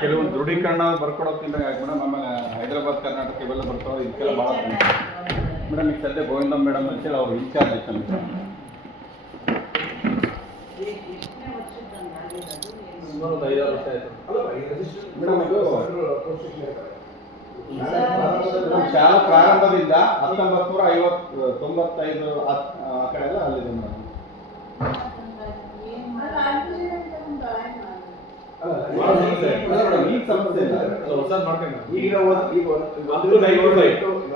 ಕೆಲವೊಂದು ದೃಢೀಕರಣ ಬರ್ಕೊಡೋಕ್ಕಿಂತ ಮೇಡಮ್? ಆಮೇಲೆ ಹೈದರಾಬಾದ್ ಕರ್ನಾಟಕ ಇವೆಲ್ಲ ಬರ್ತಾವೆ ಇದಕ್ಕೆಲ್ಲ ಭಾಳ ಮೇಡಮ್ ಈಗ ಸದ್ಯ ಗೋವಿಂದ ಮೇಡಮ್ ಅಂತೇಳಿ ಅವ್ರು ಇನ್ಚಾರ್ಜ್ ಇತ್ತು ಮೇಡಮ್ ಸುಮಾರು ಒಂದು ಐದಾರು ವರ್ಷ ಆಯ್ತು. ಮೇಡಮ್ ಇದು ಶಾಲಾ ಪ್ರಾರಂಭದಿಂದ ಹತ್ತೊಂಬತ್ತು ನೂರ ಐವತ್ ತೊಂಬತ್ತೈದು ಆ ಕಡೆ ಎಲ್ಲ ಅಲ್ಲಿದೆ ಮೇಡಮ್. ಸಂಬಂಧ ಈಗ ಸಮಸ್ಯೆ ಇಲ್ಲ ಹೊಸದು ಮಾಡ್ಕೊಂಡು ಈಗ ಈಗ ಒಂದು Up to 95. ಒಂದು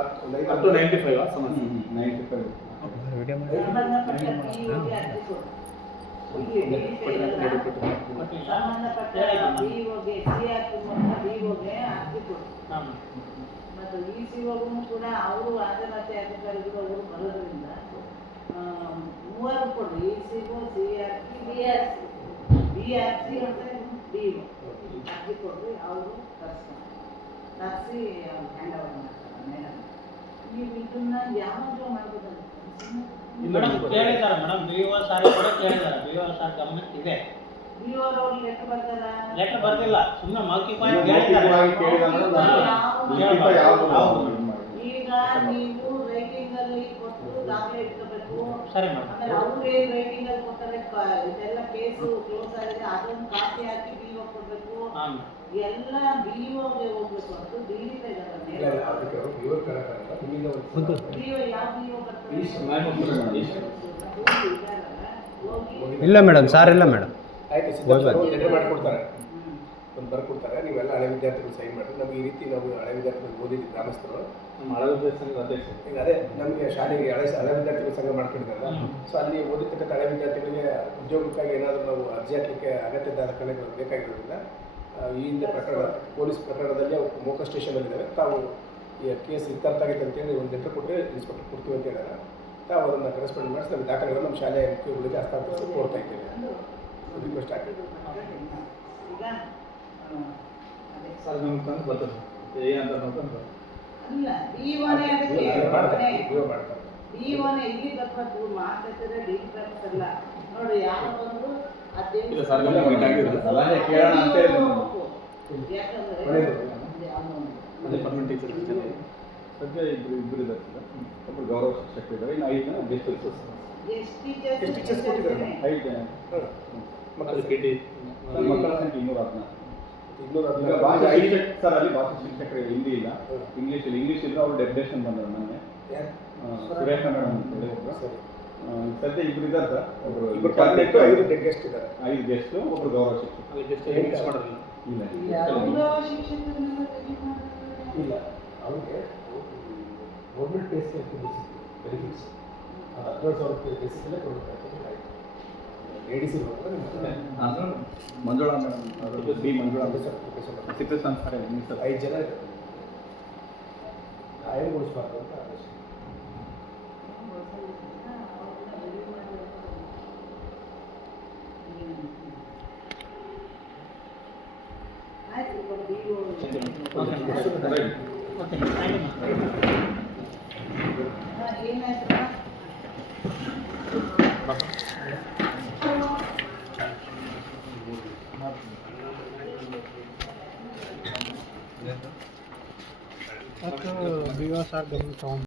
ಅಪ್ ಟು ನೈಂಟಿ ಫೈವ್? ಸಮಸ್ಯೆ. Ninety five. ಮತ್ತು ಈ ಸಿಒಗೂ ಕೂಡ ಅವರು ಹಾಜರಾತಿ ಅಧಿಕಾರಿಗಳು ಅವರು ಬರೋದ್ರಿಂದ ಮೂವರು ಕೊಡ್ರಿ E CO C R C B R C. B R C ಅಂದರೆ ಡಿ ಅರ್ಜಿ ಕೊಡ್ರಿ ಅವರು ತರಿಸ್ತಾರೆ. ತರಿಸಿ ಹ್ಯಾಂಡ್ ಓವರ್ ಮಾಡ್ತಾರೆ ಮೇಡಮ್. ನೀವು ಇದನ್ನ ಯಾವಾಗ ಮಾಡ್ಬೋದಲ್ಲ ಮೇಡಮ್ ಕೇಳಿದ್ದಾರೆ ಮೇಡಮ್ ಬಿ ಓ ಸಾರ್ ಕೂಡ ಕೇಳಿದ್ದಾರೆ ಬಿ ಓ ಸಾರ್ ಗಮನಕ್ಕೆ ಇದೆ ಬಿ ಓರ್ ಅವ್ರು ಲೆಕ್ಕ ಬರ್ತಾರ? ಲೆಟರ್ ಬರ್ದಿಲ್ಲ? ಸುಮ್ಮನೆ ಮಾಡಿ. ಈಗ ನೀವು ರೈಟಿಂಗ್ ಅಲ್ಲಿ ಕೊಟ್ಟು ದಾಖಲೆ ಇಟ್ಕೋಬೇಕು. ಸರಿ ಮೇಡಮ್. ಆಮೇಲೆ ರೈಟಿಂಗ್ ಅಲ್ಲಿ ಕೊಟ್ಟಾರೆ ಕ- ಇದೆಲ್ಲ ಕೇಸು ಕ್ಲೋಸ್ ಆಗಿದೆ ಅದೊಂದು ಕಾಪಿ ಹಾಕಿ ಬಿ ಒ ಕೊಡ್ಬೇಕು. ಹಾಂ ಎಲ್ಲ ಬಿ ಒಗೆ ಹೋಗ್ಬೇಕು ಅಂತ ಡಿ ಇಲ್ಲ, ಮೇಡಮ್ ಸಾರ್. ಇಲ್ಲ ಮೇಡಮ್ ಆಯ್ತು ಮಾಡಿಕೊಡ್ತಾರೆ. ಒಂದು ಬರ್ಕೊಡ್ತಾರೆ. ನೀವೆಲ್ಲ ಹಳೆ ವಿದ್ಯಾರ್ಥಿಗಳು ಸೈನ್ ಮಾಡಿ ನಮ್ಗೆ ಈ ರೀತಿ ನಾವು ಹಳೆ ವಿದ್ಯಾರ್ಥಿಗಳು ಓದಿದ್ವಿ ಗ್ರಾಮಸ್ಥರು. ನಮ್ಮ ಹಳೆ ಸಂಘದ ಅಧ್ಯಕ್ಷ ಈಗ ಅದೇ ನಮಗೆ ಶಾಲೆಗೆ ಹಳೆ ಹಳೆ ವಿದ್ಯಾರ್ಥಿಗಳ ಸಂಘ ಮಾಡ್ಕೊಂಡಿದ್ದಾರೆ ಸೊ ಅಲ್ಲಿ ಓದಿರ್ತಕ್ಕಂಥ ಹಳೆ ವಿದ್ಯಾರ್ಥಿಗಳಿಗೆ ಉದ್ಯೋಗಕ್ಕಾಗಿ ಏನಾದರೂ ನಾವು ಅರ್ಜಿ ಹಾಕಲಿಕ್ಕೆ ಅಗತ್ಯ ದಾಖಲೆಗಳು ಬೇಕಾಗಿರೋದ್ರಿಂದ ಈ ಹಿಂದೆ ಪ್ರಕರಣ ಪೊಲೀಸ್ ಪ್ರಕರಣದಲ್ಲಿ ಅವು ಮೋಕ ಸ್ಟೇಷನಲ್ಲಿದ್ದಾರೆ ತಾವು ಈ ಕೇಸ್ ಇತ್ಯರ್ಥ ಆಗೈತೆ ಅಂತೇಳಿ ಒಂದು ಲೆಟರ್ ಕೊಟ್ಟರೆ ಇನ್ಸ್ಪೆಕ್ಟರ್ ಕೊಡ್ತೀವಿ ಅಂತ ಹೇಳಿದಾರೆ ತಾವು ಅದನ್ನು ಕರೆಸ್ಪಾಂಡ್ ಮಾಡಿಸಿ ನಮ್ಮ ದಾಖಲೆಗಳನ್ನು ನಮ್ಮ ಶಾಲೆಯ ಮುಖ್ಯಗಳಿಗೆ ಹಸ್ತಾಂತರಿಸಿ ಕೊಡ್ತಾ ಇದ್ದೇವೆ. ರಿಕ್ವೆಸ್ಟ್ ಆಗ್ತದೆ. ಸರ್ ನಮ್ಗೆ ತಂದು ಬರ್ತದೆ ಏನಂತ ನೋಡ್ಕೊಂಡು ಅಲ್ಲ ಬಿ ಒನೇ ಇಲ್ಲಿ ಡಿ ಫ್ಯಾಕ್ಸ್ ಅಲ್ಲ ನೋಡಿ ಯಾರು ಬಂದ್ರು ಇಲ್ಲ ಸರ್, ಎಲ್ಲ meet ಆಗಿರೋದು. ಸಲಹೆ ಕೇಳೋಣ ಅಂತ ಟೀಚರ್ ಸದ್ಯ ಇಬ್ರು ಇಬ್ರು ಇದ್ದಾರೆ ಒಬ್ರು ಗೌರವ ಶಿಕ್ಷಕ ಇದ್ದಾರೆ. ಇನ್ನು ಐದು ಜನ ಗೆಸ್ಟ್ ಎಷ್ಟು ಟೀಚರ್ಸ್ ಎಷ್ಟು ಕೊಟ್ಟಿದ್ದಾರೆ? ಐದು ಜನ. ಮಕ್ಕಳು ಸಂಖ್ಯೆ ಇನ್ನೂರ ಹದಿನಾಲ್ಕು ಭಾಷಾ ಐದು ಶಿಕ್ಷಕ ಸರ್ ಅಲ್ಲಿ ಭಾಷಾ ಶಿಕ್ಷಕರು ಹಿಂದಿ ಇಲ್ಲ. ಇಂಗ್ಲೀಷ್ ಇಲ್ಲ. ಇಂಗ್ಲೀಷ್ ಇದ್ರೆ ಅವ್ರು ಡೆಪ್ಯುಟೇಷನ್ ಬಂದರು ಮೊನ್ನೆ. ಸುರೇಶ್ ಕನ್ನಡ ಅಂತೇಳಿ ಒಬ್ರು. ಸದ್ಯ ಇಬ್ರು ಇದ್ದಾರೆ ಸರ್. ಒಬ್ರು ಐದು ಗೆಸ್ಟ್ ಇದ್ದಾರೆ. ಐದು ಗೆಸ್ಟ್ ಒಬ್ರು ಗೌರವ ಶಿಕ್ಷಕ. ಇಲ್ಲ ಇಲ್ಲ. ಅವ್ರಿಗೆ ಗೌರ್ಮೆಂಟ್ ಬೇಸ್ ಬೆನಿಫಿಟ್ಸ್ ಹದಿನೇಳು ಸಾವಿರ ರೂಪಾಯಿ ಬೇಸಿಕಲ್ಲೇ ಕೊಡಬೇಕಾಗ್ತದೆ ಲೇಡೀಸ್ ಮಂಜುಳಾ ಮೇಡಮ್ ಅವರು B Manjula professor professor Sippeswamy sir sir ಐದು ಜನ ಇದ್ದಾರೆ ಆಯನ್ ಉಳಿಸ್ಬಾರ್ದು ಅಂತ ಆದೇಶ ಆಯ್ತು At uh, viewers are going from